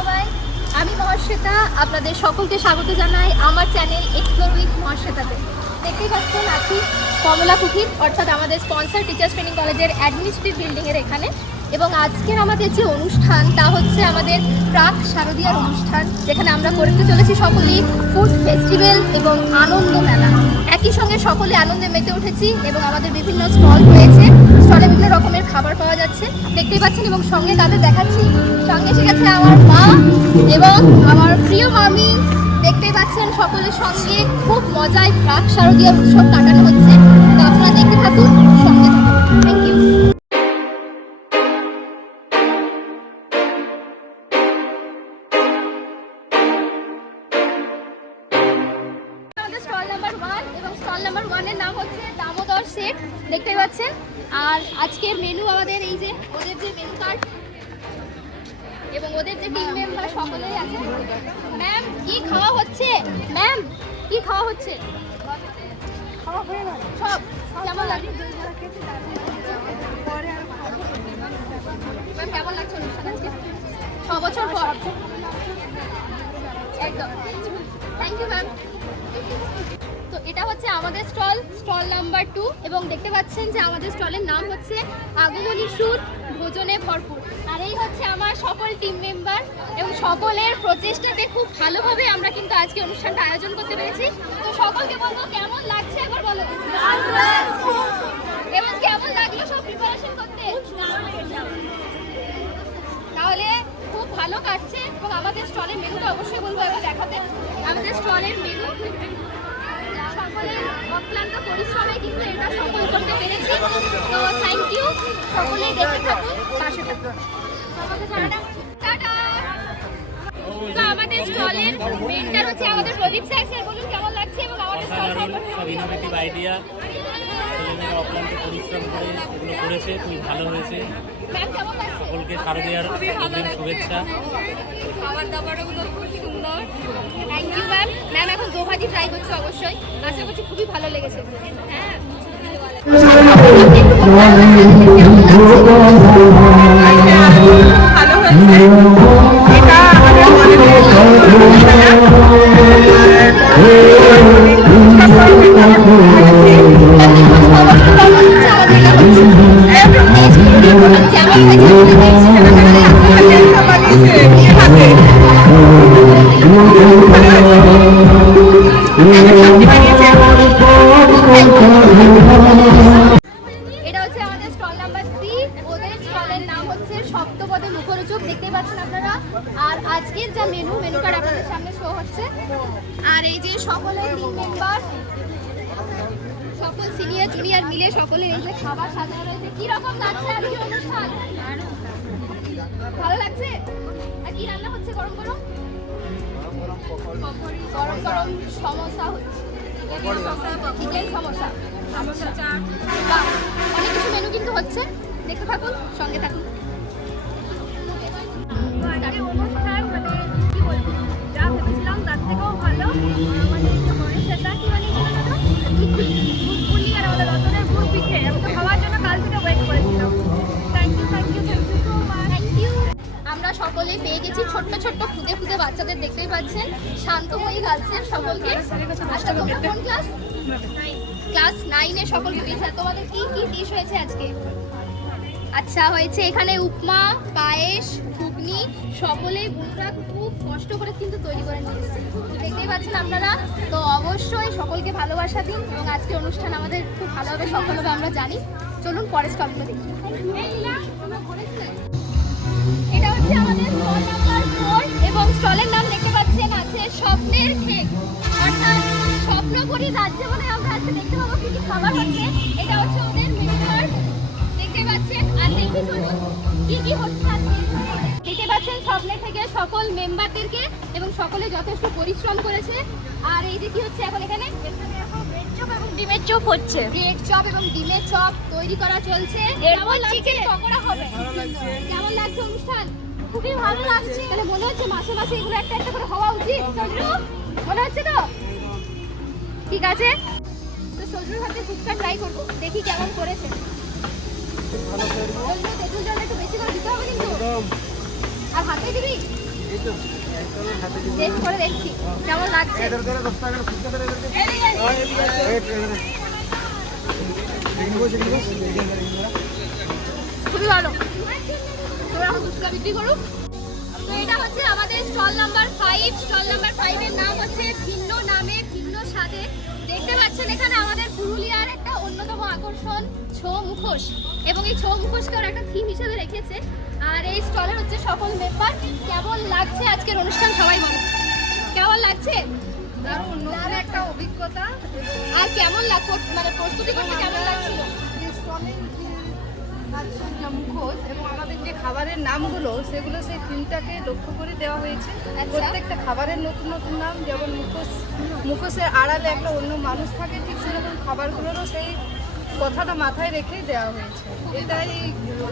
সবাই, আমি মহর্ষিতা। আপনাদের সকলকে স্বাগত জানাই আমার চ্যানেল এক্সপ্লোর উইথ মহর্ষিতাতে। দেখতেই পাচ্ছেন আছি কমলা কুঠির, অর্থাৎ আমাদের স্পন্সর টিচার্স ট্রেনিং কলেজের অ্যাডমিনিস্ট্রেটিভ বিল্ডিংয়ের এখানে। এবং আজকের আমাদের যে অনুষ্ঠান তা হচ্ছে আমাদের প্রাক শারদীয়ার অনুষ্ঠান, যেখানে আমরা করতে চলেছি সকলেই ফুড ফেস্টিভ্যাল এবং আনন্দ মেলা। একই সঙ্গে সকলে আনন্দে মেতে উঠেছি এবং আমাদের বিভিন্ন স্টল রয়েছে, স্টলে বিভিন্ন রকমের খাবার পাওয়া যাচ্ছে দেখতেই পাচ্ছেন। এবং সঙ্গে তাদের দেখাচ্ছি, সঙ্গে এসে গেছে আমার মা এবং আমার প্রিয় মামি। দেখতেই পাচ্ছেন সকলের সঙ্গে খুব মজায় প্রাক শারদীয়ার উৎসব কাটানো হচ্ছে। তো আপনারা দেখতে থাকুন, সঙ্গে থাকুন। Thank you. স্টল নাম্বার 1 এবং স্টল নাম্বার 1 এর নাম হচ্ছে দামোদর শেঠ, দেখতেই পাচ্ছেন। আর আজকের মেনু আমাদের এই যে ওদের যে মেনু কার্ড এবং ওদের যে টিম মেম্বার সকলেই আছে। ম্যাম কি খাওয়া হচ্ছে? ম্যাম কি খাওয়া হচ্ছে? খাওয়া হয়ে গেল সব। কেমন লাগছে? ম্যাম কেমন লাগছে অনুষ্ঠান আজকে 6 বছর পর? একদম, থ্যাংক ইউ ম্যাম। তো এটা হচ্ছে আমাদের স্টল নাম্বার 2 এবং দেখতে পাচ্ছেন যে আমাদের স্টলের নাম হচ্ছে আগমনী সুর ভোজনে ভরপুর। আর এই হচ্ছে আমার সকল টিম মেম্বার এবং সকলের প্রচেষ্টাতে খুব ভালোভাবে আমরা কিন্তু আজকে অনুষ্ঠানটা আয়োজন করতে পেরেছি। তো সকলকে বলবো কেমন লাগছে একবার বলো, এবং কেমন লাগলো সব প্রিপারেশন করতে? তাহলে খুব ভালো কাটছে। এবং আমাদের স্টলের মেনুটা অবশ্যই বলবো এবার দেখাতে। আমাদের স্টলের মেনু সকলের অক্লান্ত পরিশ্রমে কিন্তু এটা সফল করতে পেরেছি। তো থ্যাংক ইউ, সকলেই দেখতে থাকুন, পাশে থাকুন। টাটা। তো আমাদের স্টলের মেনটার হচ্ছে আমাদের প্রদীপ স্যার। স্যার বলুন কেমন লাগছে এবং আমাদের স্টল সম্পর্কে? সব ইনোভেটিভ আইডিয়া, ছেলেমেয়েরা অক্লান্ত পরিশ্রম করে এগুলো করেছে, খুব ভালো হয়েছে। ম্যাম কেমন লাগছে? সকলকে শারদীয়ার শুভেচ্ছা। খাবার দাবারগুলো খুব সুন্দর। Thank you ma'am. ম্যাম এখন দোভাজি ট্রাই করছে, অবশ্যই আশা করছি খুবই ভালো লেগেছে। হ্যাঁ ভালো হয়েছে। এটা আমাদের এটা হচ্ছে আমাদের স্টল নাম্বার 3। ওদের স্টলের নাম হচ্ছে সপ্তপদে মুখরোচক, দেখতেই পাচ্ছেন আপনারা। আর আজকের যা মেনু কার্ড আপনাদের সামনে শো হচ্ছে। আর এই যে সকলের টিম মেম্বার, সকল সিনিয়র জুনিয়র মিলে সকলে এই যে খাবার সাজানো রয়েছে। কি রকম লাগছে আজকে অনুষ্ঠান? ভালো লাগছে? আর কি রান্না হচ্ছে? গরম গরম সমোসা হচ্ছে, চিকেন সমোসা, বাহ, অনেক কিছু মেনু কিন্তু হচ্ছে, দেখতে থাকুন, সঙ্গে থাকুন। অনুষ্ঠান মানে কি বলবো, যা ভেবেছিলাম তার থেকেও ভালো। আমাদের সেটা কি মানে আর আমাদের রতনের গুড় পিঠে আমি তো খাওয়ার জন্য কাল থেকে ওয়েট করেছিলাম। Thank you thank you thank you so much. Thank you. আমরা সকলে পেয়ে গেছি ছোট্ট ছোট্ট খুদে খুদে বাচ্চাদের, দেখতেই পাচ্ছেন শান্তময়ী গার্লসের সকলকে। আচ্ছা তোমরা কোন ক্লাস? ক্লাস 9 এ সকলকে পেয়েছে। তোমাদের কি কি ডিশ হয়েছে আজকে? আচ্ছা হয়েছে এখানে উপমা, পায়েস, ঘুগনি, সকলেই বুনুরা খুব কষ্ট করে কিন্তু তৈরি করে নিয়ে এসেছে, দেখতেই পাচ্ছেন আপনারা। তো অবশ্যই সকলকে ভালোবাসা দিন এবং আজকে অনুষ্ঠান আমাদের খুব ভালোভাবে সফল হবে আমরা জানি। চলুন পরের স্টলগুলো দেখি। এটা হচ্ছে আমাদের স্টল নাম্বার 4 এবং স্টলের নাম দেখতে পাচ্ছেন আছে স্বপ্নের খেক, অর্থাৎ স্বপ্নপুরী রাজ্যে বলে আমরা আজকে দেখতে পাবো কি কি খাবার হচ্ছে। এটা হচ্ছে ওদের মেনু কার্ড, দেখতে পাচ্ছেন। আর দেখি চলুন কি কি হচ্ছে আজকে। দেখতে পাচ্ছেন স্বপ্নের থেকে সকল মেম্বারদেরকে এবং সকলে যথেষ্ট পরিশ্রম করেছে। আর এই যে কি হচ্ছে এখন এখানে এখন ব্রেড চপ এবং ডিমের চপ হচ্ছে। ব্রেড চপ এবং ডিমের চপ তৈরি করা চলছে। এরপর চিকেন পকোড়া হবে। কেমন লাগছে অনুষ্ঠান? খুবই ভালো লাগছে। তাহলে মনে হচ্ছে মাসে মাসে এগুলো একটা একটা করে হওয়া উচিত, মনে হচ্ছে তো? ঠিক আছে, তো সজুর হাতে ফুচকা ট্রাই করবো, দেখি কেমন করেছে। তেঁতুল জলটা একটু বেশি করে দিতে হবে কিন্তু। আর হাতে দিবি? টেস্ট করে দেখছি কেমন লাগছে। খুবই ভালো। তোমরা এখন ফুচকা বিক্রি করুক। তো এটা হচ্ছে আমাদের স্টল নাম্বার 5। স্টল নাম্বার 5 এর নাম হচ্ছে ভিন্ন নামে ভিন্ন স্বাদে। দেখতে পাচ্ছেন এখানে আমাদের পুরুলিয়ার একটা অন্যতম আকর্ষণ ছৌ মুখোশ, এবং এই ছৌ মুখোশকে ওরা একটা থিম হিসেবে রেখেছে। আর এই স্টলের হচ্ছে সকল মেম্বার। কেমন লাগছে আজকের অনুষ্ঠান সবাই বলো, কেমন লাগছে? দারুণ, নতুন একটা অভিজ্ঞতা। আর কেমন লাগছে মানে প্রস্তুতি করতে কেমন লাগছিল? মুখোশ এবং আমাদের যে খাবারের নামগুলো সেগুলো সেই থিমটাকে লক্ষ্য করে দেওয়া হয়েছে। প্রত্যেকটা খাবারের নতুন নতুন নাম, যেমন মুখোশের আড়ালে একটা অন্য মানুষ থাকে, ঠিক সেরকম খাবারগুলোরও সেই কথাটা মাথায় রেখেই দেওয়া হয়েছে। এটাই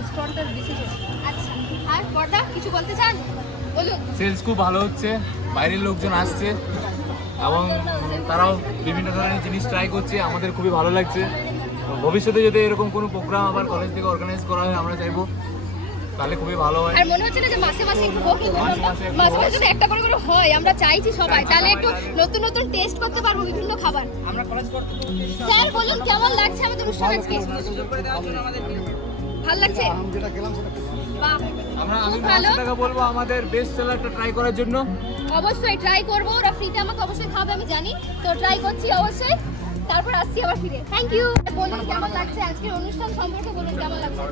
স্টলটার বিশেষত্ব। আচ্ছা, আর বড়দা কিছু বলতে চান বলুন। সেলস খুব ভালো হচ্ছে, বাইরের লোকজন আসছে এবং তারাও বিভিন্ন ধরনের জিনিস ট্রাই করছে, আমাদের খুবই ভালো লাগছে। ভবিষ্যতে যদি এরকম কোনো প্রোগ্রাম আবার কলেজ থেকে অর্গানাইজ করা হয় আমরা চাইবো, তাহলে খুবই ভালো হয়। আর মনে হচ্ছে না যে মাসে মাসে একটু হোক, মাসে মাসে একটু মাসে মাসে যদি একটা করে করে হয়, আমরা চাইছি সবাই, তাহলে একটু নতুন নতুন টেস্ট করতে পারবো বিভিন্ন খাবার। আমরা কলেজ করতে স্যার বলুন কেমন লাগছে আমাদের অনুষ্ঠান আজকে? ভালো লাগছে? বাহ, আমি খুব ভালো। 500 টাকা বলবো আমাদের বেস্ট সেলারটা ট্রাই করার জন্য। অবশ্যই ট্রাই করবো, ওরা ফ্রিতে আমাকে অবশ্যই খাবে আমি জানি, তো ট্রাই করছি অবশ্যই। তারপর আসছি আবার ফিরে। Thank you. বলুন কেমন লাগছে আজকের অনুষ্ঠান সম্পর্কে, বলুন কেমন লাগছে?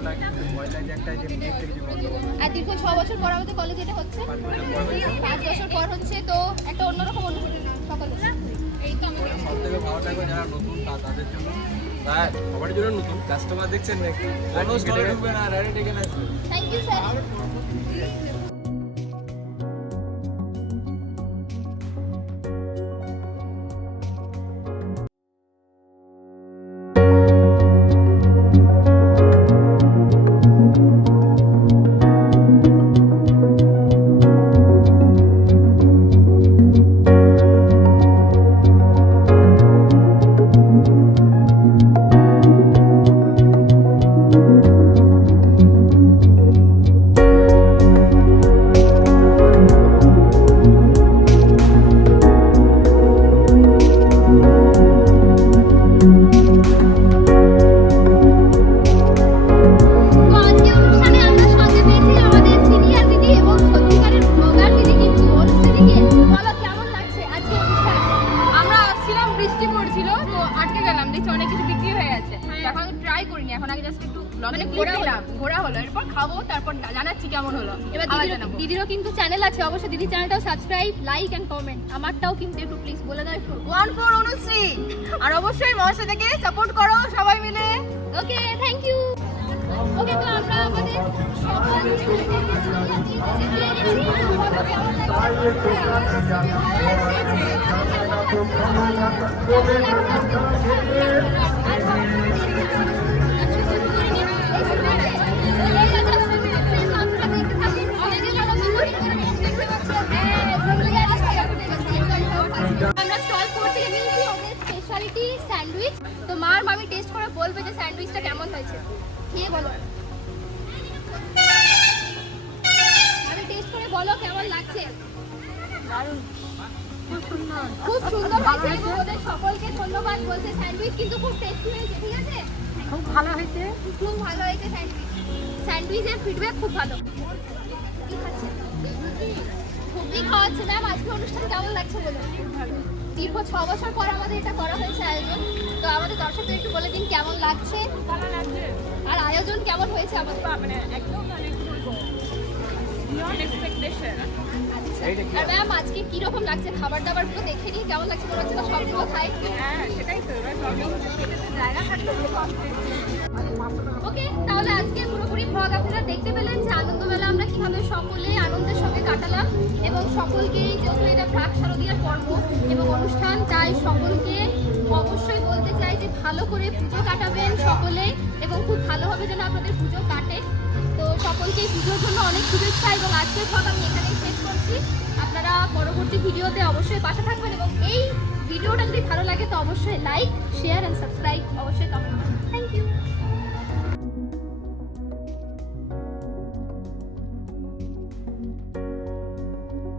আর দীর্ঘ 6 বছর পর আমাদের কলেজে এটা হচ্ছে, 5 বছর পর হচ্ছে, তো একটা অন্যরকম অনুভূতি সকলে। এই তো আমাদের সবথেকে ভালো লাগবে যারা নতুন তাদের জন্য, হ্যাঁ সবার জন্য নতুন কাস্টমার দেখছেন নাকি কোনো স্টলে ঢুকবে না, ডাইরেক্ট এখানে আসবে। Thank you sir. ঘোরা হলো, এরপর খাবো, তারপর জানাচ্ছি কেমন হলো। এবার দিদিরও কিন্তু চ্যানেল আছে, অবশ্যই দিদির চ্যানেলটাও সাবস্ক্রাইব, লাইক এন্ড কমেন্ট। আমারটাও কিন্তু একটু প্লিজ বলে দাও একটু। 14 অনুশ্রী, আর অবশ্যই মহাশা থেকে সাপোর্ট করো সবাই মিলে। ওকে, থ্যাংক ইউ। ওকে, তো আমরা আমাদের আমরা স্টল 4 থেকে নিয়েছি ওদের স্পেশালিটি স্যান্ডউইচ। তো মার মামি টেস্ট করে বলবে যে স্যান্ডউইচটা কেমন হয়েছে। খেয়ে বলো, আমি টেস্ট করে বলো কেমন লাগছে। দারুণ, খুব সুন্দর, খুব সুন্দর হয়েছে এবং ওদের সকলকে ধন্যবাদ বলছে। স্যান্ডউইচ কিন্তু খুব টেস্টি হয়েছে, ঠিক আছে? খুব ভালো হয়েছে, খুব ভালো হয়েছে স্যান্ডউইচ। স্যান্ডউইচের ফিডব্যাক খুব ভালো। কি খাচ্ছে? খুবই খাওয়াচ্ছে। ম্যাম আজকে অনুষ্ঠান কেমন লাগছে বলুন? দীর্ঘ 6 বছর পর আমাদের এটা করা হয়েছে আয়োজন, তো আমাদের দর্শকদের একটু বলে দিন কেমন লাগছে। ভালো লাগছে। আর আয়োজন কেমন হয়েছে আমাদের? মানে একদম মানে কি বলবো, বিয়ন্ড এক্সপেকটেশন। আর ম্যাম আজকে কি রকম লাগছে? খাবার দাবার গুলো দেখে নিয়ে কেমন লাগছে? মনে হচ্ছে না সবগুলো খাই। হ্যাঁ সেটাই তো, এবার সবই জায়গা থাকলে ওকে, তাহলে আজকে পুরোপুরি ভ্লগ আপনারা দেখতে পেলেন যে আনন্দমেলা আমরা কিভাবে সকলে আনন্দের সঙ্গে কাটালাম, এবং সকলকে যেহেতু এটা প্রাক শারদীয়ার পর্ব এবং অনুষ্ঠান, তাই সকলকে অবশ্যই বলতে চাই যে ভালো করে পুজো কাটাবেন সকলে, এবং খুব ভালোভাবে যেন আপনাদের পুজো কাটে। তো সকলকে পুজোর জন্য অনেক শুভেচ্ছা, এবং আজকের ভ্লগ আমি এখানেই শেষ করছি। আপনারা পরবর্তী ভিডিওতে অবশ্যই পাশে থাকবেন, এবং এই ভিডিওটা যদি ভালো লাগে তো অবশ্যই লাইক, শেয়ার এন্ড সাবস্ক্রাইব, অবশ্যই কমেন্ট করুন। Thank you.